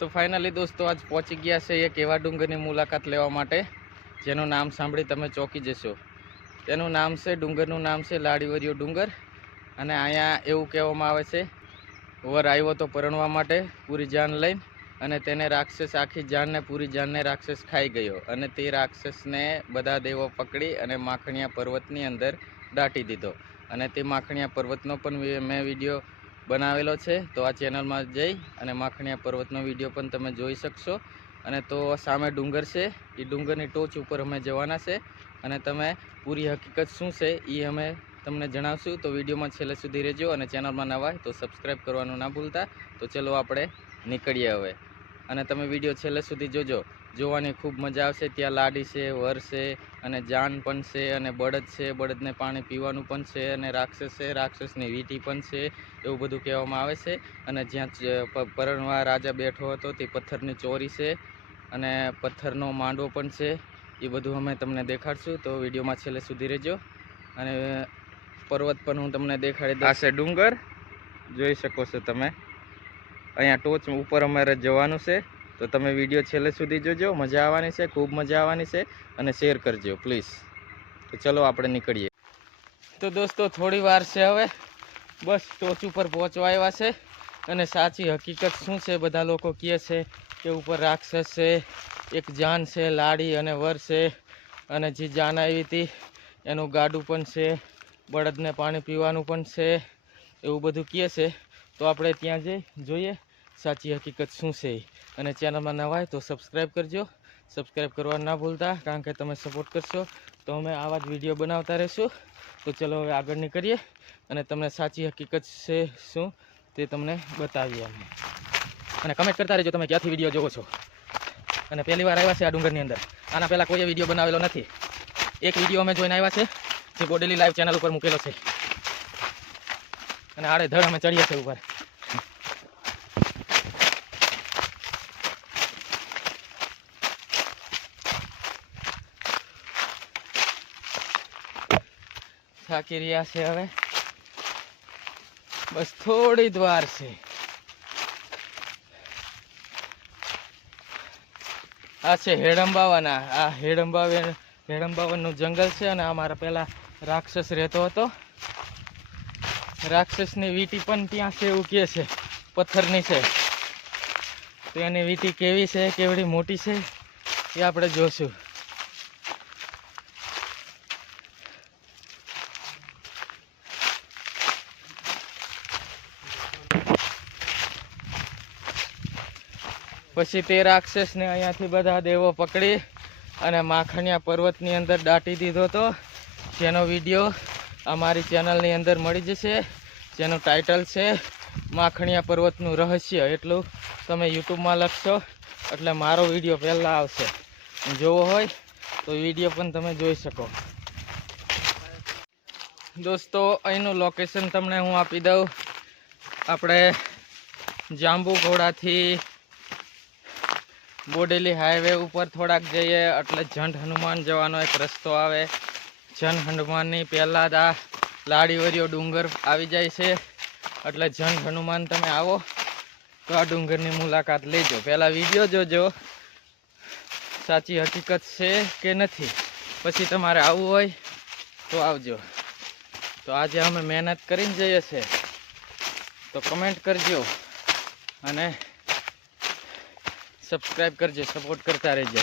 તો ફાઇનલી દોસ્તો આજ પહોંચી ગયા છે એક એવા ડુંગરની મુલાકાત લેવા માટે જેનું નામ સાંભળી તમે ચોંકી જશો। તેનું નામ છે ડુંગરનું નામ છે લાડીવરિયો ડુંગર। અને અહીંયા એવું કહેવામાં આવે છે વર આવ્યો તો પરણવા માટે પૂરી જાન લઈને, અને તેને રાક્ષસ આખી જાનને પૂરી જાનને રાક્ષસ ખાઈ ગયો, અને તે રાક્ષસને બધા દેવો પકડી અને માખણિયા પર્વતની અંદર દાટી દીધો। અને તે માખણિયા પર્વતનો પણ મેં વિડીયો બનાવેલો છે, તો આ ચેનલમાં જઈ અને માખણિયા પર્વતનો વિડીયો પણ તમે જોઈ શકશો। અને તો સામે ડુંગર છે, એ ડુંગરની ટોચ ઉપર અમે જવાના છે, અને તમે પૂરી હકીકત શું છે એ અમે તમને જણાવશું। તો વિડીયોમાં છેલ્લે સુધી રહેજો, અને ચેનલમાં નવા હોય તો સબસ્ક્રાઈબ કરવાનું ના ભૂલતા। તો ચલો આપણે નીકળીએ હવે, અને તમે વિડીયો છેલ્લે સુધી જોજો, જોવાની ખૂબ મજા આવશે। ત્યાં લાડી છે, વર છે, અને જાન પણ છે, અને બળદ છે, બળદને પાણી પીવાનું પણ છે, અને રાક્ષસ છે, રાક્ષસની વીંટી પણ છે, એવું બધું કહેવામાં આવે છે। અને જ્યાં પરણવા રાજા બેઠો હતો તે પથ્થરની ચોરી છે, અને પથ્થરનો માંડવો પણ છે, એ બધું અમે તમને દેખાડશું। તો વિડીયોમાં છેલ્લે સુધી રહેજો, અને પર્વત પણ હું તમને દેખાડી દઉં। આ છે ડુંગર, જોઈ શકો છો તમે। અહીંયા ટોચ ઉપર અમારે જવાનું છે, તો તમે વિડીયો છેલ્લે સુધી જોજો, મજા આવવાની છે, ખૂબ મજા આવવાની છે, અને શેર કરજો પ્લીઝ। તો ચલો આપણે નીકળીએ। તો દોસ્તો થોડી વાર છે હવે, બસ ટોચ ઉપર પહોંચવા આવ્યા છે। અને સાચી હકીકત શું છે, બધા લોકો કહે છે કે ઉપર રાક્ષસ છે, એક જાન છે, લાડી અને વર છે, અને જે જાન આવી હતી એનું ગાડું પણ છે, બળદને પાણી પીવાનું પણ છે, એવું બધું કહે છે। તો આપણે ત્યાં જઈ જોઈએ સાચી હકીકત શું છે। અને ચેનલમાં નવા હોય તો સબસ્ક્રાઈબ કરજો, સબસ્ક્રાઈબ કરવા ના ભૂલતા, કારણ કે તમે સપોર્ટ કરશો તો અમે આવા જ વિડીયો બનાવતા રહીશું। તો ચલો હવે આગળ નીકળીએ, અને તમને સાચી હકીકત છે શું તે તમને બતાવીએ અમે। અને કમેન્ટ કરતા રહેજો તમે ક્યાંથી વિડીયો જોવો છો, અને પહેલી વાર આવ્યા છે આ ડુંગરની અંદર, આના પહેલાં કોઈ વિડીયો બનાવેલો નથી। એક વિડીયો અમે જોઈને આવ્યા છે, જે બોડેલી લાઈવ ચેનલ ઉપર મૂકેલો છે, અને આડેધડ અમે ચડીએ છીએ ઉપર। થાકી રહ્યા છે હવે, બસ થોડી જ વાર છે। આ છે હેડંબાવાના, આ હેડંબાવનનું જંગલ છે, અને અમારા પહેલા રાક્ષસ રહેતો હતો। રાક્ષસની વીંટી પણ ત્યાં છે એવું કહે છે, પથ્થરની છે। તો એની વીંટી કેવી છે, કેવડી મોટી છે એ આપણે જોશું। પછી તે રાક્ષસને અહીંયાથી બધા દેવો પકડી અને માખણિયા પર્વતની અંદર દાટી દીધો હતો, જેનો વિડીયો અમારી ચેનલની અંદર મળી જશે, જેનું ટાઇટલ છે માખણિયા પર્વતનું રહસ્ય। એટલું તમે યુટ્યુબમાં લખશો એટલે મારો વિડીયો પહેલાં આવશે, જોવો હોય તો વિડીયો પણ તમે જોઈ શકો। દોસ્તો અહીંનું લોકેશન તમને હું આપી દઉં। આપણે જાંબુઘોડાથી બોડેલી હાઈવે ઉપર થોડાક જઈએ એટલે જંડ હનુમાન જવાનો એક રસ્તો આવે। જન હનુમાનની પહેલાં જ આ લાડીવરિયો ડુંગર આવી જાય છે, એટલે જન હનુમાન તમે આવો તો આ ડુંગરની મુલાકાત લેજો। પહેલાં વિડીયો જોજો સાચી હકીકત છે કે નથી, પછી તમારે આવવું હોય તો આવજો। તો આજે અમે મહેનત કરીને જઈએ છીએ, તો કમેન્ટ કરજો અને સબસ્ક્રાઈબ કરજો, સપોર્ટ કરતા રહેજો,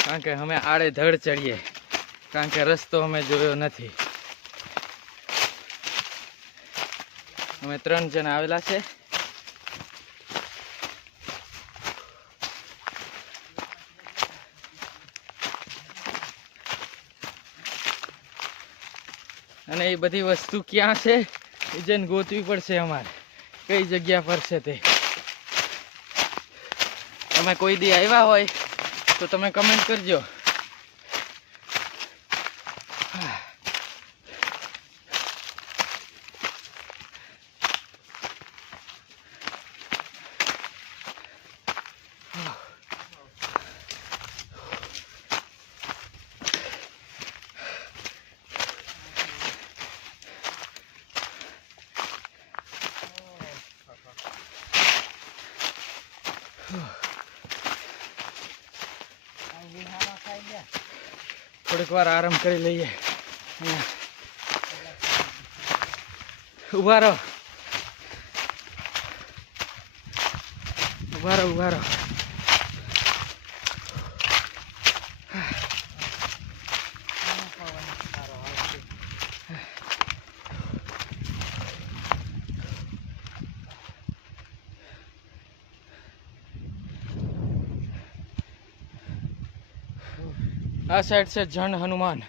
કારણ કે અમે આડેધડ ચડીએ, કારણ કે રસ્તો અમે જોયો નથી। અમે 3 જણ આવેલા છે, અને એ બધી વસ્તુ ક્યાં છે એ જઈને ગોતવી પડશે અમારે, કઈ જગ્યા પર છે તે। તમે કોઈ દી આવ્યા હોય તો તમે કમેન્ટ કરજો। થોડીક વાર આરામ કરી લઈએ. ઉભા રહો, ઉભા રહો, ઉભા રહો. આ સાઈડ છે જન હનુમાન,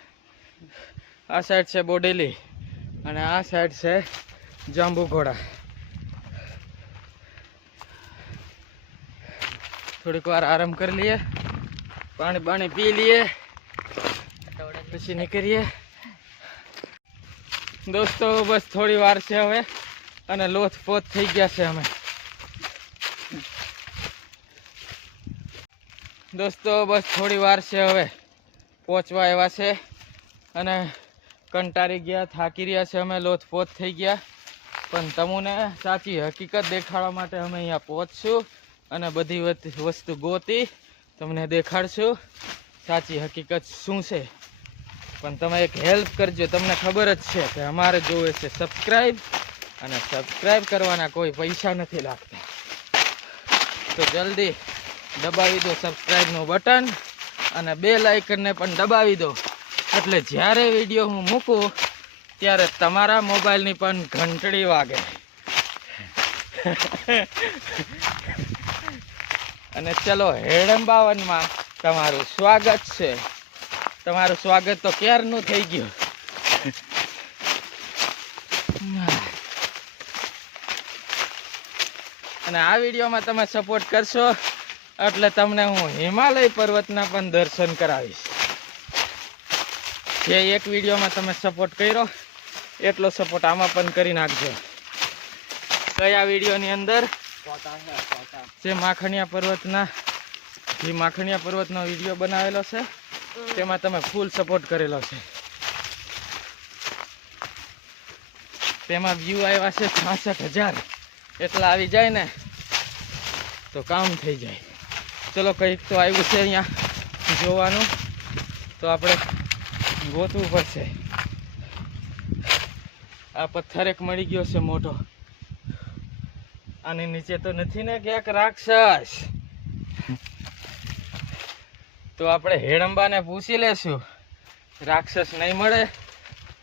આ સાઈડ છે બોડેલી અને આ સાઈડ છે જાંબુ ઘોડા. થોડીક વાર આરામ કરી લઈએ, પાણી પાણી પી લઈએ, પછી નીકળીએ. દોસ્તો બસ થોડી વાર છે હવે અને લોથપોથ થઈ ગયા છે અમે. દોસ્તો બસ થોડી વાર છે હવે પહોંચવા આવ્યા છે અને કંટાળી ગયા, થાકી રહ્યા છે અમે, લોથપોથ થઈ ગયા. પણ તમને સાચી હકીકત દેખાડવા માટે અમે અહીંયા પહોંચશું અને બધી વસ્તુ ગોતી તમને દેખાડશું સાચી હકીકત શું છે. પણ તમે એક હેલ્પ કરજો, તમને ખબર જ છે કે અમારે જોવે છે સબસ્ક્રાઈબ, અને સબસ્ક્રાઈબ કરવાના કોઈ પૈસા નથી લાગતા. તો જલ્દી દબાવી દો સબસ્ક્રાઈબનું બટન અને બેલ આઇકનને પણ દબાવી દો, એટલે જ્યારે વિડીયો હું મૂકું ત્યારે તમારા મોબાઈલની પણ ઘંટડી વાગે. અને ચલો હેડંબાવનમાં તમારું સ્વાગત છે. તમારું સ્વાગત તો ક્યારનું થઈ ગયું. અને આ વિડીયોમાં તમે સપોર્ટ કરશો એટલે તમને હું હિમાલય પર્વતના પણ દર્શન કરાવીશ. જે એક વિડીયોમાં તમે સપોર્ટ કર્યો એટલો સપોર્ટ આમાં પણ કરી નાખજો. કયા વિડીયોની અંદર જે માખણિયા પર્વતનો વિડીયો બનાવેલો છે તેમાં તમે ફૂલ સપોર્ટ કરેલો છે. તેમાં વ્યૂ આવ્યા છે 66,000. એટલા આવી જાય ને તો કામ થઈ જાય. ચલો કંઈક તો આવ્યું છે અહીંયા જોવાનું, તો આપણે ગોતવું પડશે. આ પથ્થર એક મળી ગયો છે મોટો. આની નીચે તો નથી ને ક્યાંક રાક્ષસ? તો આપણે હેડંબાને પૂછી લેશું. રાક્ષસ નહીં મળે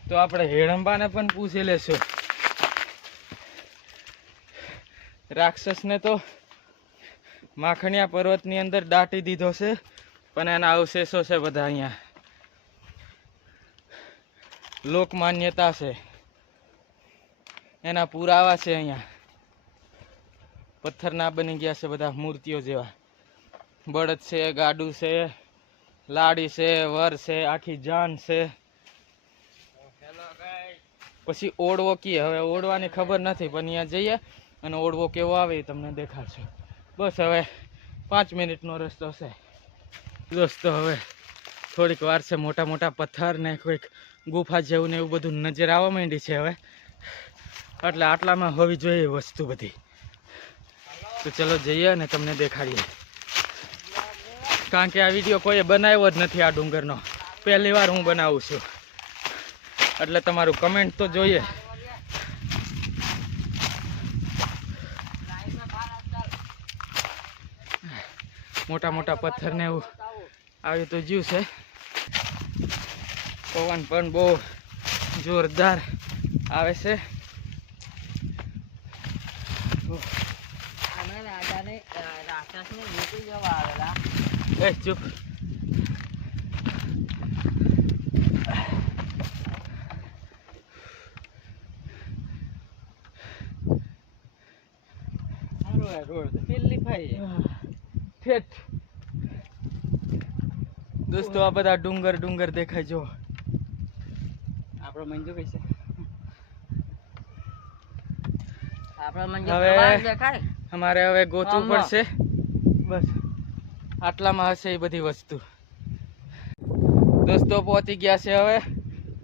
તો આપણે હેડંબાને પણ પૂછી લેશું. રાક્ષસને તો માખણિયા પર્વતની અંદર દાટી દીધો છે, પણ એના અવશેષો છે બધા અહીંયા. લોક માન્યતા છે, એના પુરાવા છે અહીંયા. પથ્થરના બની ગયા છે બધા મૂર્તિઓ જેવા. બળદ છે, ગાડું છે, લાડી છે, વર છે, આખી જાન છે. પછી ઓળવો કી, હવે ઓળવાની ખબર નથી, પણ અહીંયા જઈએ અને ઓળવો કેવો આવે એ તમને દેખાડશે. બસ હવે 5 મિનિટનો રસ્તો છે દોસ્તો. હવે થોડીક વાર છે, મોટા મોટા પથ્થર ને કોઈક ગુફા જેવું ને એવું બધું નજર આવવા માંડી છે હવે. એટલે આટલામાં હોવી જોઈએ વસ્તુ બધી. તો ચલો જઈએ અને તમને દેખાડીએ. કારણ કે આ વિડીયો કોઈએ બનાવ્યો જ નથી આ ડુંગરનો, પહેલી વાર હું બનાવું છું, એટલે તમારું કમેન્ટ તો જોઈએ. મોટા મોટા પથ્થર ને એવું આવ્યું તો જ્યું છે. પવન પણ બહુ જોરદાર આવે છે. એ ચૂપ. દોસ્તો આ બધા ડુંગર દેખાય જો. આપણો મંજુ કઈ છે? હવે અમારે હવે ગોતવું પડશે. બસ આટલામાં હશે એ બધી વસ્તુ. દોસ્તો પહોંચી ગયા છે હવે,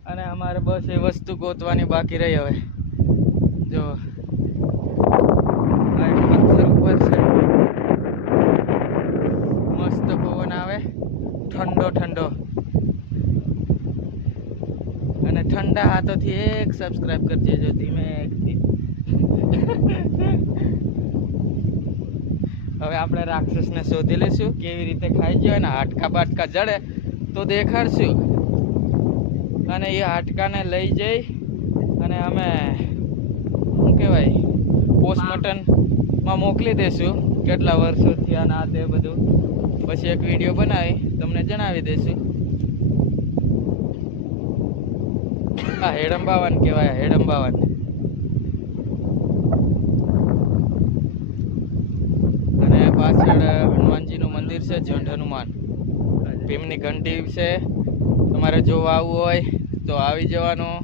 અને અમારે બસ એ વસ્તુ ગોતવાની બાકી રહી. હવે જો આ એક પથ્થર ઉપર છે, મોટા હાથોથી એક સબસ્ક્રાઇબ કરી દેજો ધીમેથી. હવે આપણે રાક્ષસને શોધી લઈશું, કેવી રીતે ખાઈ ગયો અને હાડકા બાટકા જડે તો દેખાડશું, અને એ હાડકાને લઈ જઈ અને અમે શું કહેવાય પોસ્ટમોર્ટમમાં મોકલી દઈશું, કેટલા વર્ષોથી અને આ તે બધું. પછી એક વિડીયો બનાવી તમને જણાવી દઈશું. આ હેડંબાવન કહેવાય, હેડંબાવન. અને પાછળ હનુમાનજીનું મંદિર છે, જંડ હનુમાન. ભીમની ઘંટી છે. તમારે જોવા આવવું હોય તો આવી જવાનું.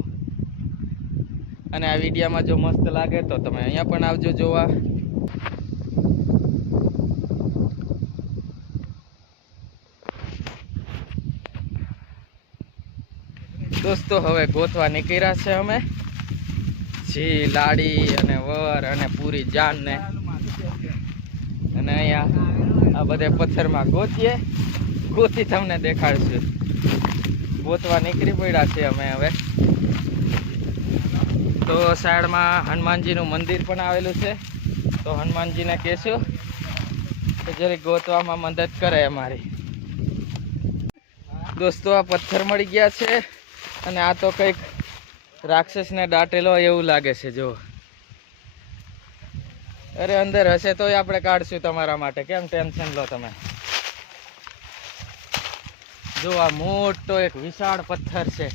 અને આ વિડીયામાં જો મસ્ત લાગે તો તમે અહીંયા પણ આવજો જોવા. દોસ્તો હવે ગોતવા નીકળ્યા છે અમે, જી લાડી અને વર અને પૂરી જાન ને. અને અહીંયા આ બધે પથ્થરમાં ગોતી તમને દેખાડશું. ગોતવા નીકળી પડ્યા છે અમે હવે. તો સાઈડમાં હનુમાનજીનું મંદિર પણ આવેલું છે, તો હનુમાનજીને કહેશું કે જરી ગોતવામાં મદદ કરે અમારી. દોસ્તો આ પથ્થર મળી ગયા છે, અને આ તો કંઈક રાક્ષસને દાટેલો એવું લાગે છે. જો અરે અંદર હશે તો આપણે કાઢશું તમારા માટે, કેમ ટેન્શન લો તમે. જો આ મોટો એક વિશાળ પથ્થર છે.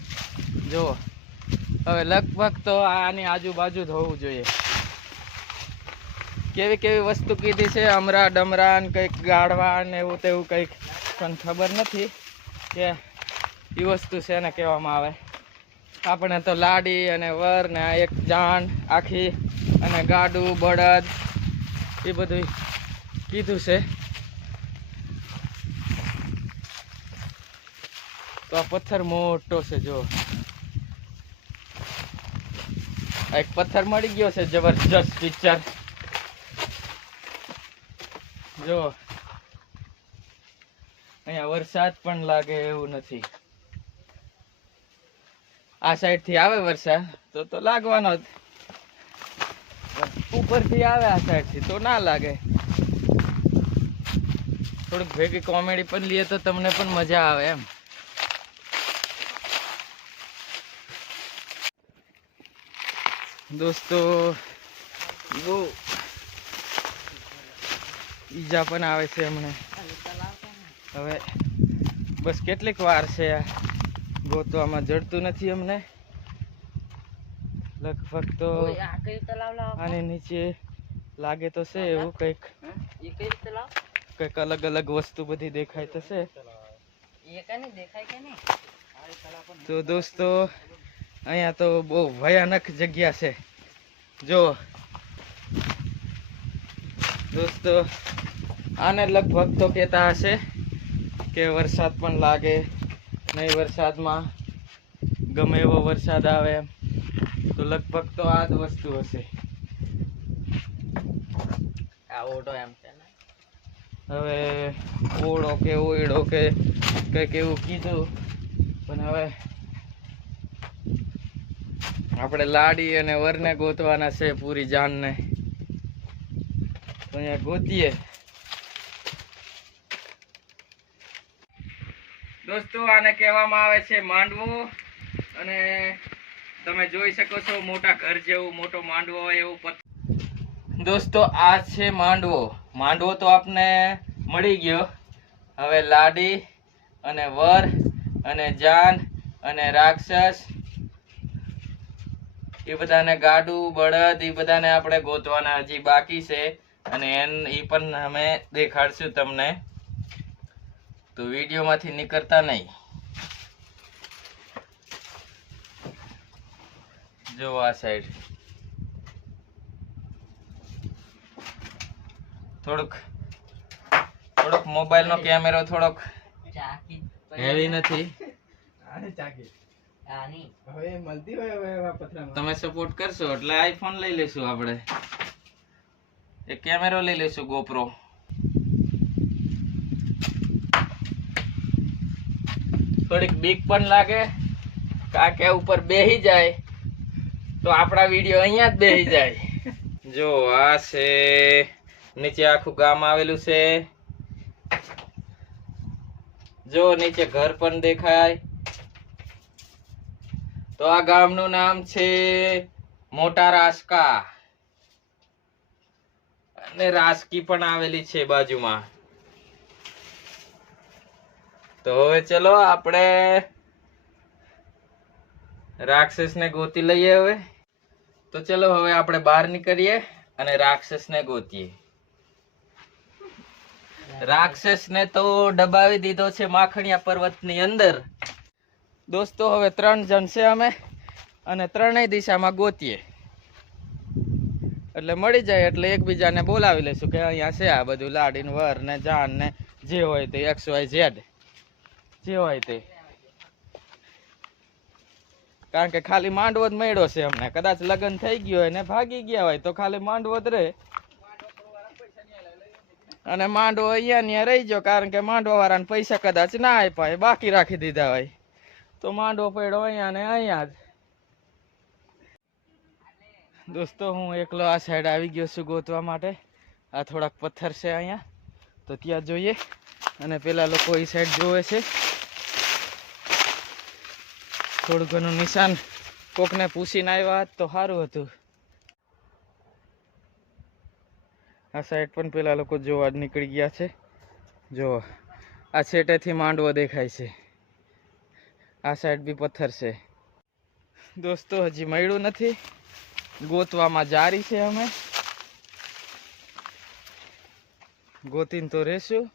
જો હવે લગભગ તો આની આજુબાજુ જ હોવું જોઈએ. કેવી કેવી વસ્તુ કીધી છે, અમરા ડમરા ને કંઈક ગાળવા ને એવું તેવું કંઈક, પણ ખબર નથી કે એ વસ્તુ છે ને કહેવામાં આવે. આપણે તો લાડી અને વર ને એક જાન આખી અને ગાડું બળદ એ બધું કીધું છે. તો આ પથ્થર મોટો છે. જો એક પથ્થર મળી ગયો છે, જબરજસ્ત પિક્ચર. જો અહીંયા વરસાદ પણ લાગે એવું નથી. આ સાઈડ થી આવે વરસાદ તો લાગવાનો જ, ઉપરથી આવે આ સાઈડ થી તો ના લાગે. થોડુંક ભેગી કોમેડી પણ લઈએ તો તમને પણ મજા આવે એમ. દોસ્તો બહુ ઈજા પણ આવે છે અમને. હવે બસ કેટલીક વાર છે, ગોતવામાં જડતું નથી અમને. લગભગ તો આની નીચે લાગે તો છે એવું કંઈક અલગ અલગ વસ્તુ બધી દેખાય તો છે. તો દોસ્તો અહીંયા તો બહુ ભયાનક જગ્યા છે. જો દોસ્તો આને લગભગ તો કહેતા હશે કે વરસાદ પણ લાગે નહીં, વરસાદમાં ગમે એવો વરસાદ આવે તો લગભગ તો આ જ વસ્તુ હશે. આ ઓઢો એમ છે ને. હવે ઓળો કે ઓયડો કે કંઈક એવું કીધું, પણ હવે આપણે લાડી અને વરને ગોતવાના છે, પૂરી જાનને. તો અહીંયા ગોતીએ. દોસ્તો આને કહેવામાં આવે છે માંડવો, અને તમે જોઈ શકો છો મોટા ઘર જેવું મોટો માંડવો હોય એવું. દોસ્તો આ છે માંડવો. માંડવો તો આપને મળી ગયો. હવે લાડી અને વર અને જાન અને રાક્ષસ એ બધાને ગાડું બળદ એ બધાને આપણે ગોતવાના હજી બાકી છે, અને એ પણ અમે દેખાડશું તમને. તો વિડીયોમાંથી નીકળતા નહીં. જો આ સાઈડ થોડુંક મોબાઈલ નો કેમેરો થોડોક હેવી નથી. તમે સપોર્ટ કરશો એટલે આઈફોન લઈ લેશું, આપણે એક કેમેરો લઈ લેશું ગોપ્રો. થોડીક બીક પણ લાગે કાંકે ઉપર બેહી જાય તો આપણા વિડીયો અહીંયા જ બેહી જાય. જો આ છે નીચે આખું ગામ આવેલું છે. જો નીચે ઘર પણ દેખાય. તો આ ગામનું નામ છે મોટા રાસકા અને રાસકી પણ આવેલી છે બાજુમાં. તો હવે ચલો આપણે રાક્ષસને ગોતી લઈએ. હવે તો ચલો હવે આપણે બહાર નીકળીએ અને રાક્ષસને ગોતીએ. રાક્ષસને તો દબાવી દીધો છે માખણિયા પર્વતની અંદર. દોસ્તો હવે 3 જણ છે અમે અને ત્રણેય દિશામાં ગોતીએ. એટલે મળી જાય એટલે એકબીજાને બોલાવી લઈશું કે અહીંયા છે આ બધું લાડીન વર ને જાન ને જે હોય તે XYZ જે હોય તે. કારણ કે ખાલી માંડવો જ મળ્યો છે અમને. કદાચ લગ્ન થઈ ગયો હોય ને ભાગી ગયા હોય તો ખાલી માંડવો જ રહે અને માંડવો અહીંયા રહી ગયો. કારણ કે માંડવા વાળાને પૈસા કદાચ ના આપ્યા બાકી રાખી દીધા હોય તો માંડવો પડ્યો અહીંયા ને અહીંયા જ. દોસ્તો હું એકલો આ સાઈડ આવી ગયો છું ગોતવા માટે. આ થોડાક પથ્થર છે અહીંયા તો ત્યાં જોઈએ અને પેલા લોકો એ સાઈડ જોવે છે. થોડું ઘણું નિશાન કોકને પૂછીને આવ્યા તો સારું હતું. આ સાઈડ પણ પેલા લોકો જોવા જ નીકળી ગયા છે. જો આ છેટેથી માંડવો દેખાય છે. આ સાઈડ બી પથ્થર છે. દોસ્તો હજી મળ્યું નથી. ગોતવામાં જારી છે અમે. ગોતીને તો રહેશું.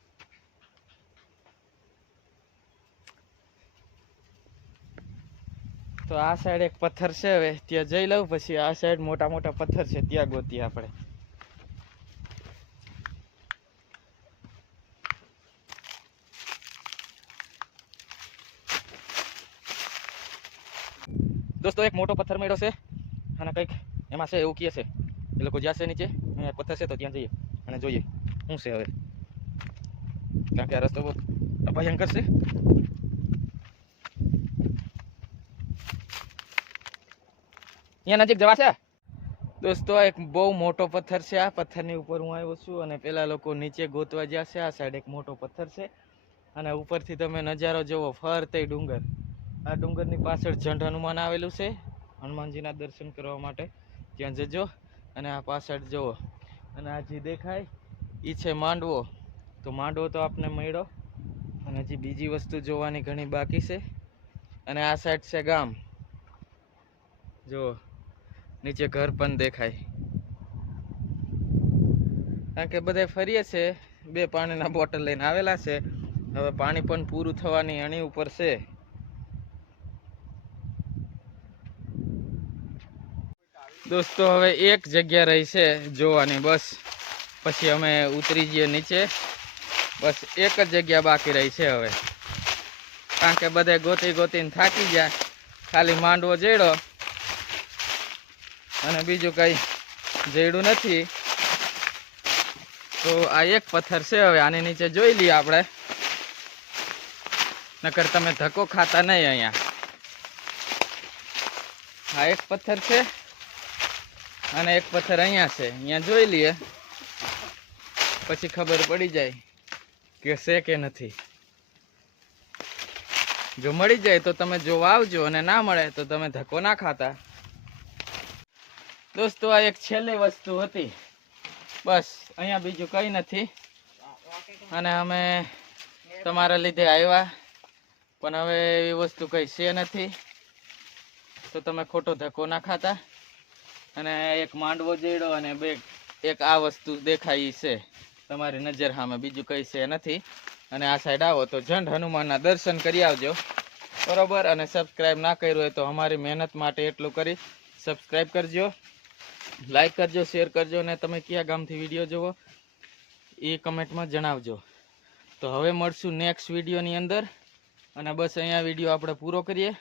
તો આ સાઈડ એક પથ્થર છે. હવે ત્યાં જઈ લઉં પછી આ સાઈડ મોટા મોટા પથ્થર છે ત્યાં ગોતીએ આપણે. દોસ્તો એક મોટો પથ્થર મળ્યો છે અને કંઈક એમાં છે એવું કહે છે. એ લોકો જ્યાં છે નીચે અહીંયા પથ્થર છે તો ત્યાં જઈએ અને જોઈએ શું છે હવે. કારણ કે આ રસ્તો બહુ ભયંકર છે. અહીંયા નજીક જવા છે. દોસ્તો એક બહુ મોટો પથ્થર છે. આ પથ્થરની ઉપર હું આવ્યો છું અને પેલા લોકો નીચે ગોતવા જ્યાં છે. આ સાઈડ એક મોટો પથ્થર છે અને ઉપરથી તમે નજારો જોવો ફરતે ડુંગર. આ ડુંગરની પાછળ જંડ હનુમાન આવેલું છે. હનુમાનજીના દર્શન કરવા માટે ત્યાં જજો. અને આ પાછળ જુઓ અને આ જે દેખાય એ છે માંડવો. તો માંડવો તો આપને મળ્યો અને હજી બીજી વસ્તુ જોવાની ઘણી બાકી છે. અને આ સાઈડ છે ગામ. જુઓ નીચે ઘર પણ દેખાય. કારણ કે બધા ફરીએ છે. 2 પાણીના બોટલ લઈને આવેલા છે. હવે પાણી પણ પૂરું થવાની અણી ઉપર છે. દોસ્તો હવે એક જગ્યા રહી છે જોવાની બસ. પછી અમે ઉતરી જઈએ નીચે. બસ એક જ જગ્યા બાકી રહી છે હવે. કારણ કે બધા ગોતી ગોતીને થાકી ગયા. ખાલી માંડવો જડ્યો અને બીજું કઈ જડ્યું નથી. તો આ એક પથ્થર છે. હવે આની નીચે જોઈ લઈએ આપણે. નકર તમે ધક્કો ખાતા નહીં. અહીંયા આ એક પથ્થર છે અને એક પથ્થર અહીંયા છે. અહીંયા જોઈ લઈએ પછી ખબર પડી જાય કે છે કે નથી. જો મળી જાય તો તમે જોવા આવજો અને ના મળે તો તમે ધક્કો ના ખાતા. દોસ્તો આ એક છેલ્લી વસ્તુ હતી. બસ અહીંયા બીજું કંઈ નથી. અને અમે તમારા લીધે આવ્યા પણ હવે એવી વસ્તુ કંઈ છે નથી તો તમે ખોટો ધક્કો ના ખાતા. અને એક માંડવો જડ્યો અને એક આ વસ્તુ દેખાય છે તમારી નજર સામે. બીજું કંઈ છે નથી. અને આ સાઈડ આવો તો જંડ હનુમાનના દર્શન કરી આવજો બરોબર. અને સબસ્ક્રાઈબ ના કર્યું હોય તો અમારી મહેનત માટે એટલું કરી સબસ્ક્રાઈબ કરજો, લાઈક કરજો, શેર કરજો. અને તમે કયા ગામથી વિડીયો જોવો એ કમેન્ટમાં જણાવજો. તો હવે મળશું નેક્સ્ટ વિડીયોની અંદર. અને બસ અહીંયા વિડીયો આપણે પૂરો કરીએ.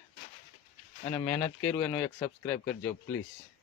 અને મહેનત કર્યું એનું એક સબસ્ક્રાઈબ કરજો પ્લીઝ.